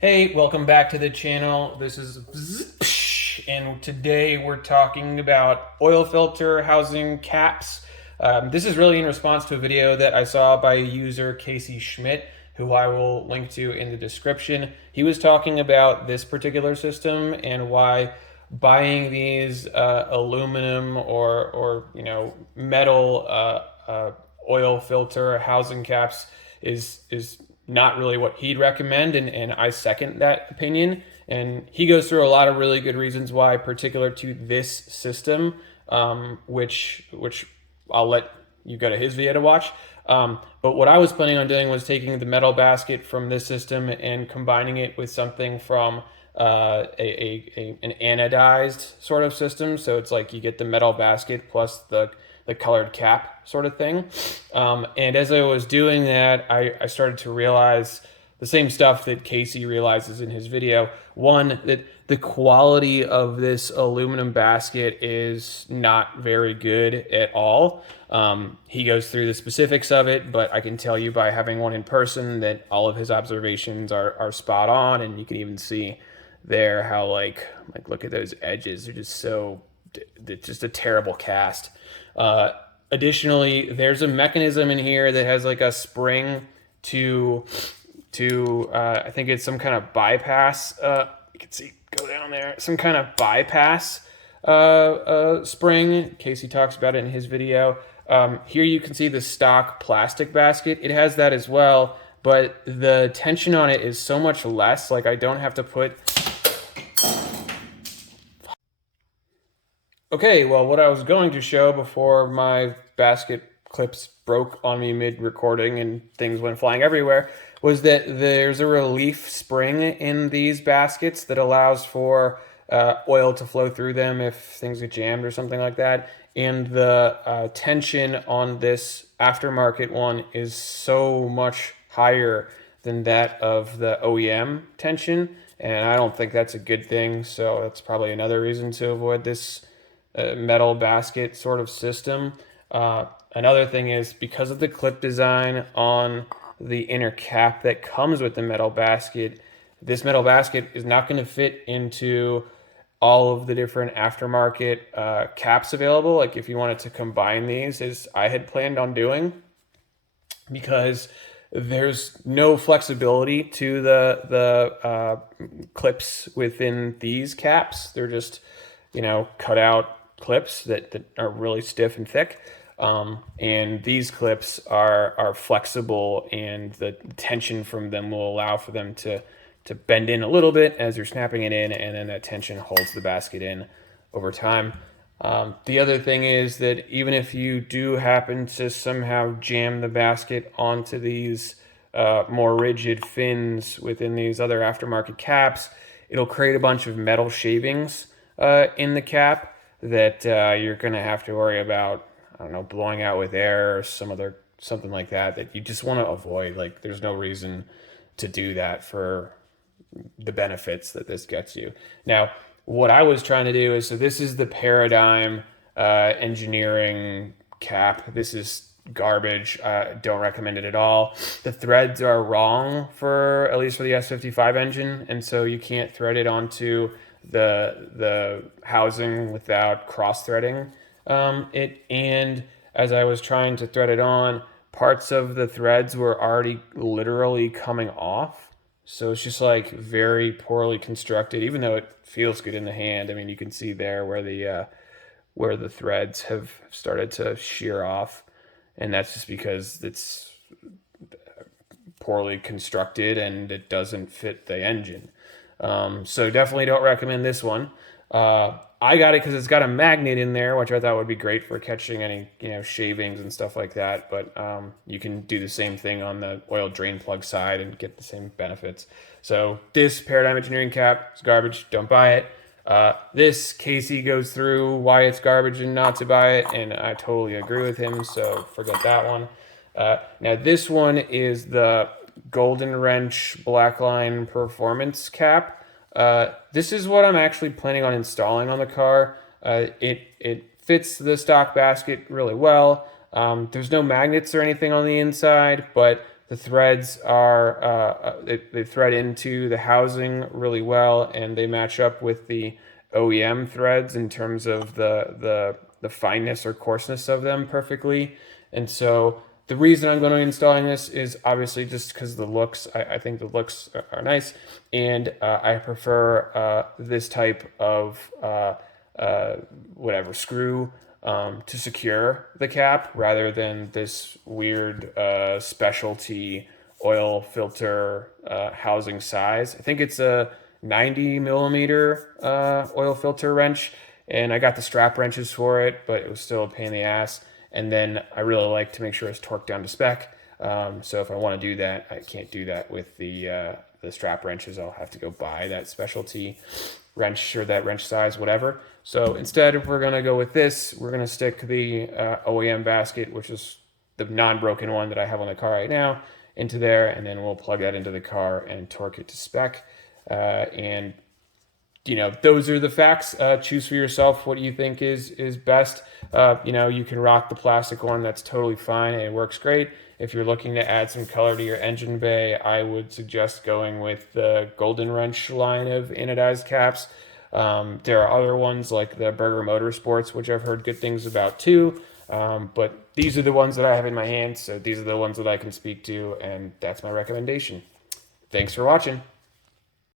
Hey, welcome back to the channel. This is and today we're talking about oil filter housing caps. This is really in response to a video that I saw by a user, Casey Schmidt, who I will link to in the description. He was talking about this particular system and why buying these aluminum or metal oil filter housing caps is not really what he'd recommend, and I second that opinion. And he goes through a lot of really good reasons why, particular to this system, which I'll let you go to his video to watch. But what I was planning on doing was taking the metal basket from this system and combining it with something from an anodized sort of system. So it's like you get the metal basket plus the colored cap sort of thing. And as I was doing that, I started to realize the same stuff that Casey realizes in his video. One, that the quality of this aluminum basket is not very good at all. He goes through the specifics of it, but I can tell you by having one in person that all of his observations are spot on, and you can even see there how look at those edges. They're just so, it's just a terrible cast. Additionally, there's a mechanism in here that has like a spring to I think it's some kind of bypass. You can see, go down there, some kind of bypass spring. Casey talks about it in his video. Here you can see the stock plastic basket. It has that as well, but the tension on it is so much less. Like, I don't have to put... Okay, well, what I was going to show before my basket clips broke on me mid-recording and things went flying everywhere was that there's a relief spring in these baskets that allows for oil to flow through them if things get jammed or something like that. And the tension on this aftermarket one is so much higher than that of the OEM tension, and I don't think that's a good thing. So that's probably another reason to avoid this metal basket sort of system. Another thing is, because of the clip design on the inner cap that comes with the metal basket, this metal basket is not going to fit into all of the different aftermarket caps available. Like, if you wanted to combine these, as I had planned on doing, because there's no flexibility to the clips within these caps. They're just, cut out clips that are really stiff and thick. And these clips are flexible, and the tension from them will allow for them to bend in a little bit as you're snapping it in, and then that tension holds the basket in over time. The other thing is that even if you do happen to somehow jam the basket onto these more rigid fins within these other aftermarket caps, it'll create a bunch of metal shavings in the cap that you're going to have to worry about, I don't know, blowing out with air or something like that you just want to avoid. Like, there's no reason to do that for the benefits that this gets you. Now, what I was trying to do is, so this is the Paradigm engineering cap. This is garbage. Don't recommend it at all. The threads are wrong for, at least for the S55 engine, and so you can't thread it onto the housing without cross-threading it. And as I was trying to thread it on, parts of the threads were already literally coming off. So it's just like very poorly constructed, even though it feels good in the hand. I mean, you can see there where the threads have started to shear off, and that's just because it's poorly constructed and it doesn't fit the engine. So definitely don't recommend this one. I got it because it's got a magnet in there, which I thought would be great for catching any, shavings and stuff like that. But you can do the same thing on the oil drain plug side and get the same benefits. So this Paradigm Engineering cap is garbage. Don't buy it. This Casey goes through why it's garbage and not to buy it, and I totally agree with him. So forget that one. Now this one is the Golden Wrench Blackline Performance cap. This is what I'm actually planning on installing on the car. It fits the stock basket really well. There's no magnets or anything on the inside, but The threads are they thread into the housing really well, and they match up with the OEM threads in terms of the fineness or coarseness of them perfectly. And so the reason I'm going to be installing this is obviously just because of the looks. I think the looks are nice, and I prefer this type of whatever screw to secure the cap rather than this weird specialty oil filter housing size. I think it's a 90 millimeter oil filter wrench, and I got the strap wrenches for it, but it was still a pain in the ass. And then I really like to make sure it's torqued down to spec. So if I want to do that, I can't do that with the strap wrenches. I'll have to go buy that specialty wrench or that wrench size, whatever. So instead, if we're going to go with this, we're going to stick the OEM basket, which is the non-broken one that I have on the car right now, into there, and then we'll plug that into the car and torque it to spec. And those are the facts. Choose for yourself what you think is best. You can rock the plastic one. That's totally fine. It works great. If you're looking to add some color to your engine bay, I would suggest going with the Golden Wrench line of anodized caps. There are other ones like the Burger Motorsports, which I've heard good things about too. But these are the ones that I have in my hands. So these are the ones that I can speak to, and that's my recommendation. Thanks for watching.